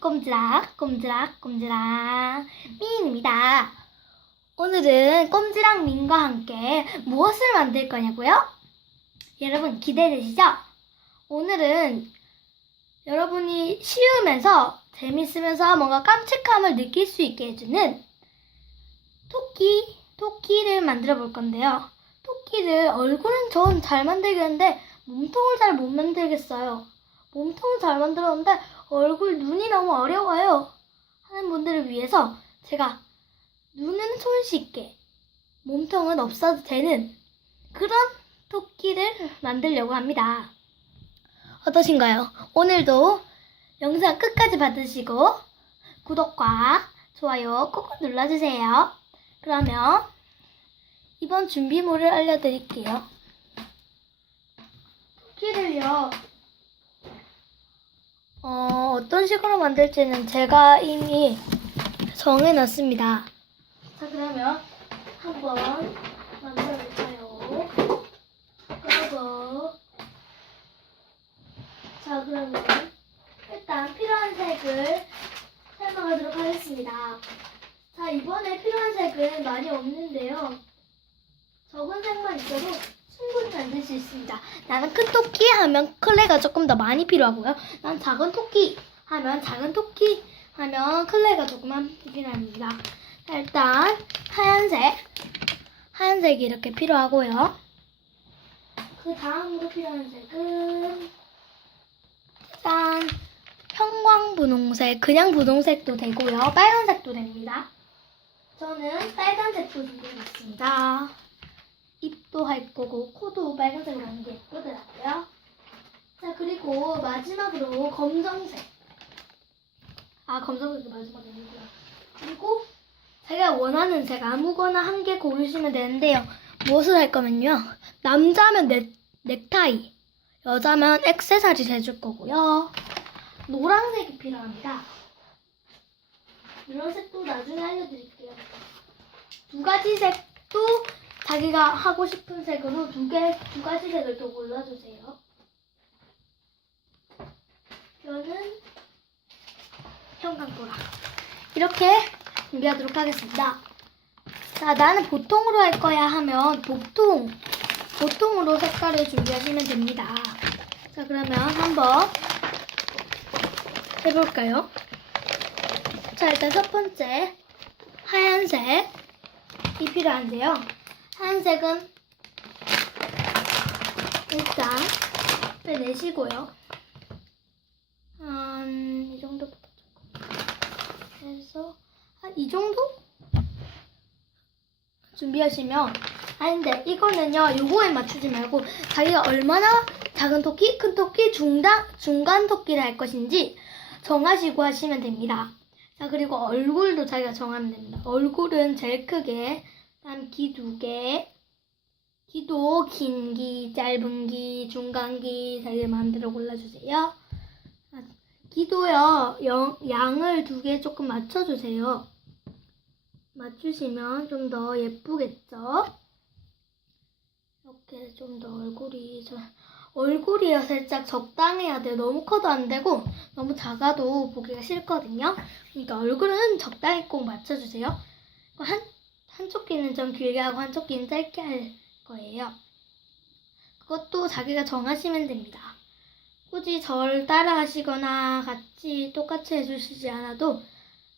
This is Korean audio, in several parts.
꼼지락, 꼼지락, 꼼지락, 미인입니다. 오늘은 꼼지락 민과 함께 무엇을 만들 거냐고요? 여러분 기대되시죠? 오늘은 여러분이 쉬우면서 재밌으면서 뭔가 깜찍함을 느낄 수 있게 해주는 토끼, 토끼를 만들어 볼 건데요. 토끼를 얼굴은 전 잘 만들겠는데 몸통을 잘 못 만들겠어요. 몸통을 잘 만들었는데 얼굴 눈이 너무 어려워요. 하는 분들을 위해서 제가 눈은 손쉽게 몸통은 없어도 되는 그런 토끼를 만들려고 합니다. 어떠신가요? 오늘도 영상 끝까지 받으시고 구독과 좋아요 꼭 눌러주세요. 그러면 이번 준비물을 알려드릴게요. 토끼를요. 어, 어떤 식으로 만들지는 제가 이미 정해놨습니다. 자, 그러면 한번 만들어볼까요? 그리고 자, 그러면 일단 필요한 색을 설명하도록 하겠습니다. 자, 이번에 필요한 색은 많이 없는데요. 적은 색만 있어도 충분히 만들 수 있습니다. 나는 큰 토끼 하면 클레가 조금 더 많이 필요하고요. 난 작은 토끼 하면 작은 토끼 하면 클레가 조금만 필요합니다. 자, 일단 하얀색, 하얀색이 이렇게 필요하고요. 그 다음으로 필요한 색은 일단 형광 분홍색, 그냥 분홍색도 되고요. 빨간색도 됩니다. 저는 빨간색도 준비해봤습니다. 입도 할 거고 코도 빨간색으로 하는 게 예쁘더라고요. 자 그리고 마지막으로 검정색. 아 검정색도 마지막에 있고요. 그리고 제가 원하는 색 아무거나 한 개 고르시면 되는데요. 무엇을 할 거면요. 남자면 넥, 넥타이, 여자면 액세서리 해줄 거고요. 노란색이 필요합니다. 이런 색도 나중에 알려드릴게요. 두 가지 색도 자기가 하고 싶은 색으로 두 개, 두 가지 색을 또 골라주세요. 저는 형광도라. 이렇게 준비하도록 하겠습니다. 자, 나는 보통으로 할 거야 하면 보통, 보통으로 색깔을 준비하시면 됩니다. 자, 그러면 한번 해볼까요? 자, 일단 첫 번째 하얀색 이 필요한데요. 하얀색은 일단 빼내시고요. 한, 이 정도부터 조금 해서, 한 이 정도? 준비하시면, 아닌데, 이거는요, 요거에 맞추지 말고, 자기가 얼마나 작은 토끼, 큰 토끼, 중단, 중간 토끼를 할 것인지 정하시고 하시면 됩니다. 자, 그리고 얼굴도 자기가 정하면 됩니다. 얼굴은 제일 크게, 다음 귀두 개, 귀도 긴 귀, 짧은 귀, 중간 귀 자기가 마음대로 골라주세요. 아, 귀도요, 영, 양을 두 개 조금 맞춰주세요. 맞추시면 좀 더 예쁘겠죠? 이렇게 좀 더 얼굴이, 저, 얼굴이요 살짝 적당해야 돼요. 너무 커도 안 되고, 너무 작아도 보기가 싫거든요. 그러니까 얼굴은 적당히 꼭 맞춰주세요. 한, 한쪽 귀는 좀 길게 하고 한쪽 귀는 짧게 할 거예요. 그것도 자기가 정하시면 됩니다. 굳이 절 따라 하시거나 같이 똑같이 해주시지 않아도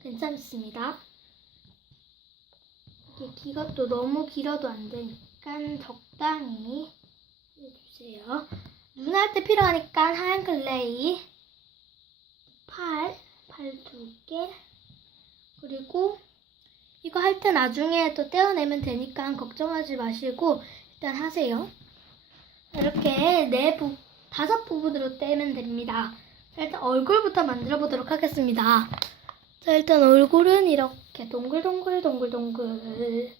괜찮습니다. 또 너무 길어도 안 되니까 적당히 해주세요. 눈할 때 필요하니까 하얀 클레이 팔, 팔 두 개, 그리고 이거 할 때 나중에 또 떼어내면 되니까 걱정하지 마시고 일단 하세요. 이렇게 네 부, 다섯 부분으로 떼면 됩니다. 자, 일단 얼굴부터 만들어 보도록 하겠습니다. 자, 일단 얼굴은 이렇게 동글동글 동글동글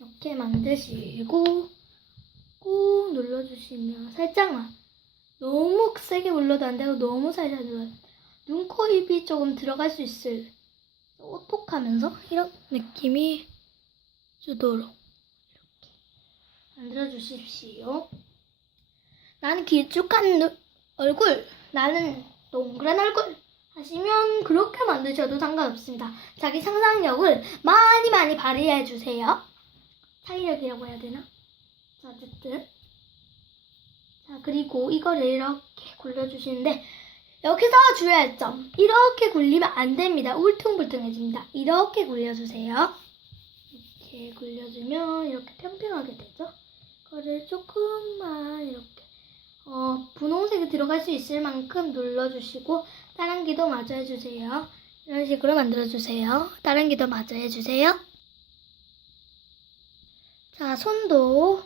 이렇게 만드시고 꾹 눌러주시면 살짝만 너무 세게 눌러도 안 되고 너무 살살 눌러요. 눈, 코, 입이 조금 들어갈 수 있을 오똑하면서 이런 느낌이 주도록 이렇게 만들어 주십시오. 나는 길쭉한 눈- 얼굴, 나는 동그란 얼굴 하시면 그렇게 만드셔도 상관없습니다. 자기 상상력을 많이 많이 발휘해 주세요. 창의력이라고 해야 되나? 자, 어쨌든. 자, 그리고 이거를 이렇게 굴려주시는데, 여기서 주의할 점. 이렇게 굴리면 안 됩니다. 울퉁불퉁해집니다. 이렇게 굴려주세요. 이렇게 굴려주면 이렇게 평평하게 되죠. 이거를 조금만 이렇게, 어, 분홍색이 들어갈 수 있을 만큼 눌러주시고, 따랑기도 마저 해주세요. 이런 식으로 만들어주세요. 따랑기도 마저 해주세요. 자, 손도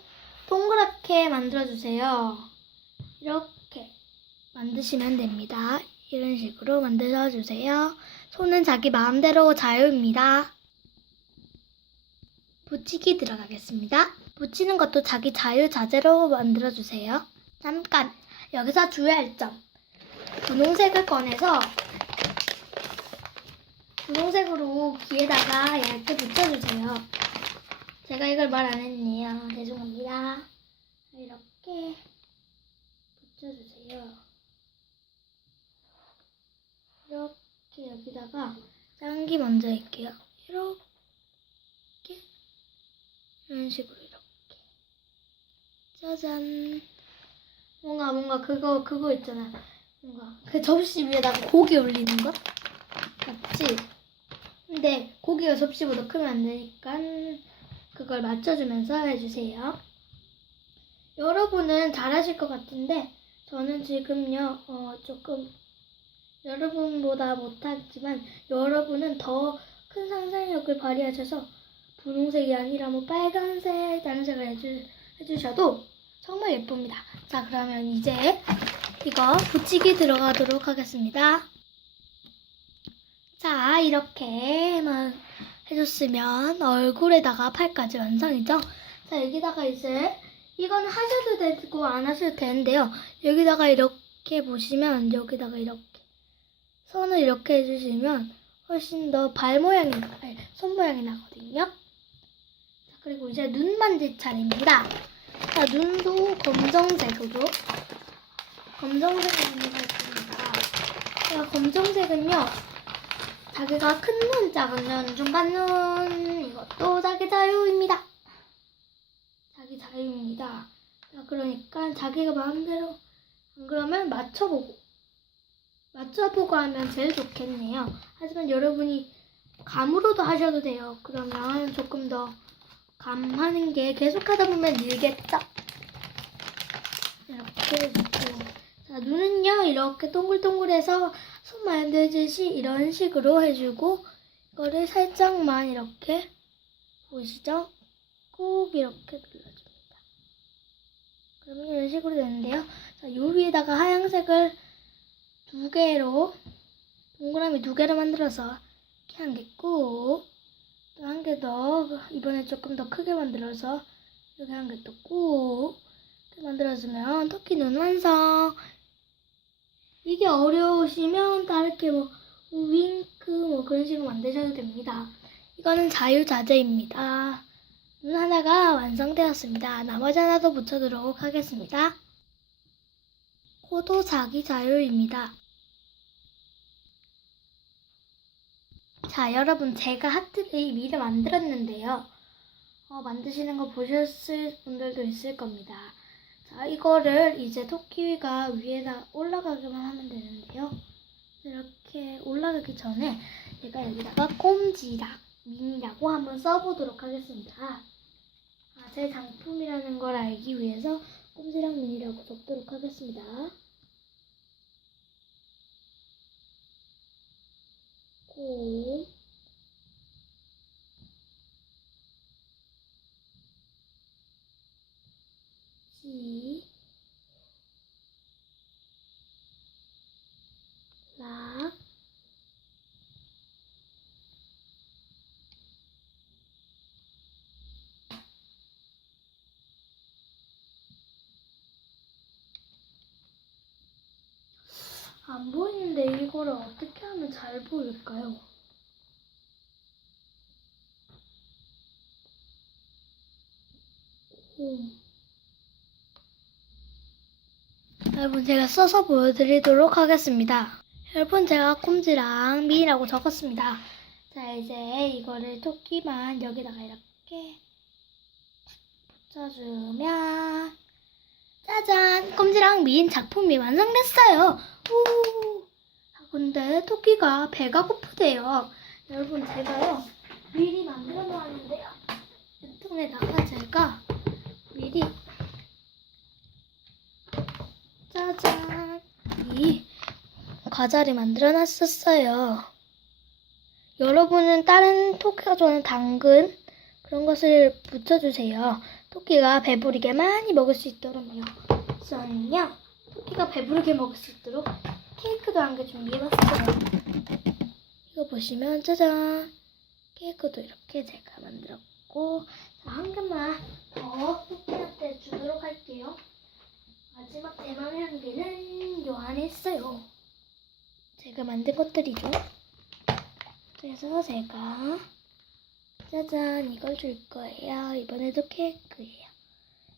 동그랗게 만들어주세요. 이렇게 만드시면 됩니다. 이런 식으로 만들어 주세요. 손은 자기 마음대로 자유입니다. 붙이기 들어가겠습니다. 붙이는 것도 자기 자유자재로 만들어 주세요. 잠깐! 여기서 주의할 점. 분홍색을 꺼내서 분홍색으로 귀에다가 얇게 붙여주세요. 제가 이걸 말 안 했네요. 죄송합니다. 이렇게 붙여주세요. 이렇게 여기다가 짱기 먼저 할게요. 이렇게 이런 식으로 이렇게 짜잔 뭔가 뭔가 그거 그거 있잖아 뭔가 그 접시 위에다가 고기 올리는 거 맞지? 근데 고기가 접시보다 크면 안 되니까 그걸 맞춰주면서 해주세요. 여러분은 잘하실 것 같은데 저는 지금요 어, 조금 여러분보다 못하지만 여러분은 더 큰 상상력을 발휘하셔서 분홍색이 아니라 뭐 빨간색, 다른색을 해주, 해주셔도 정말 예쁩니다. 자 그러면 이제 이거 붙이기 들어가도록 하겠습니다. 자 이렇게만 해줬으면 얼굴에다가 팔까지 완성이죠. 자 여기다가 이제 이건 하셔도 되고 안 하셔도 되는데요. 여기다가 이렇게 보시면 여기다가 이렇게 손을 이렇게 해주시면 훨씬 더 발 모양이 아니, 손 모양이 나거든요. 자, 그리고 이제 눈 만질 차례입니다. 자 눈도 검정색으로 검정색으로 만들겠습니다. 자 검정색은요. 자기가 큰 눈, 작은 눈, 중간 눈 이것도 자기 자유입니다. 자기 자유입니다. 자, 그러니까 자기가 마음대로 안 그러면 맞춰보고 맞춰보고 하면 제일 좋겠네요. 하지만 여러분이 감으로도 하셔도 돼요. 그러면 조금 더 감하는 게 계속하다 보면 늘겠죠. 이렇게 해주고 자 눈은요 이렇게 동글동글해서 손 만들듯이 이런 식으로 해주고 이거를 살짝만 이렇게 보이시죠? 꾹 이렇게 눌러줍니다. 그러면 이런 식으로 되는데요. 자, 요 위에다가 하얀색을 두 개로 동그라미 두 개로 만들어서 이렇게 한 개 꾹, 또 한 개 더 이번에 조금 더 크게 만들어서 여기 한개 또꾹 만들어주면 토끼 눈 완성. 이게 어려우시면 다르게 뭐 윙크 뭐 그런 식으로 만드셔도 됩니다. 이거는 자유자재입니다. 눈 하나가 완성되었습니다. 나머지 하나도 붙여도록 하겠습니다. 코도 자기 자유입니다. 자, 여러분, 제가 하트를 미리 만들었는데요. 어, 만드시는 거 보셨을 분들도 있을 겁니다. 자, 이거를 이제 토끼가 위에다 올라가기만 하면 되는데요. 이렇게 올라가기 전에 제가 여기다가 꼼지락 미니라고 한번 써보도록 하겠습니다. 아, 제 장품이라는 걸 알기 위해서 꼼지락 미니라고 적도록 하겠습니다. 꼼 지, 락, 안 보이는데 이거를 어떻게 하면 잘 보일까요? 오. 자, 여러분 제가 써서 보여드리도록 하겠습니다. 여러분 제가 꼼지랑 미라고 적었습니다. 자 이제 이거를 토끼만 여기다가 이렇게 붙여주면 짜잔 꼼지랑 미인 작품이 완성됐어요. 우. 아, 근데 토끼가 배가 고프대요. 여러분 제가요 미리 만들어 놓았는데요. 유통에다가 제가 미리 짜잔 이 과자를 만들어 놨었어요. 여러분은 다른 토끼가 좋아하는 당근 그런 것을 붙여주세요. 토끼가 배부르게 많이 먹을 수 있도록요. 저는요 토끼가 배부르게 먹을 수 있도록 케이크도 한 개 준비해봤어요. 이거 보시면 짜잔 케이크도 이렇게 제가 만들었고 자, 한 개만 더 토끼한테 주도록 할게요. 마지막 대망의 한 개는 요 안에 있어요. 제가 만든 것들이죠. 그래서 제가 짜잔 이걸 줄 거예요. 이번에도 케이크예요.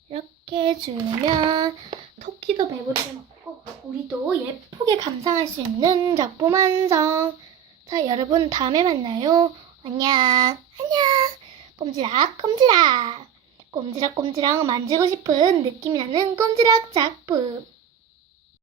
이렇게 주면 토끼도 배부르게 먹고 우리도 예쁘게 감상할 수 있는 작품 완성. 자 여러분 다음에 만나요. 안녕 안녕 꼼지락 꼼지락 꼼지락 꼼지락 만지고 싶은 느낌이 나는 꼼지락 작품.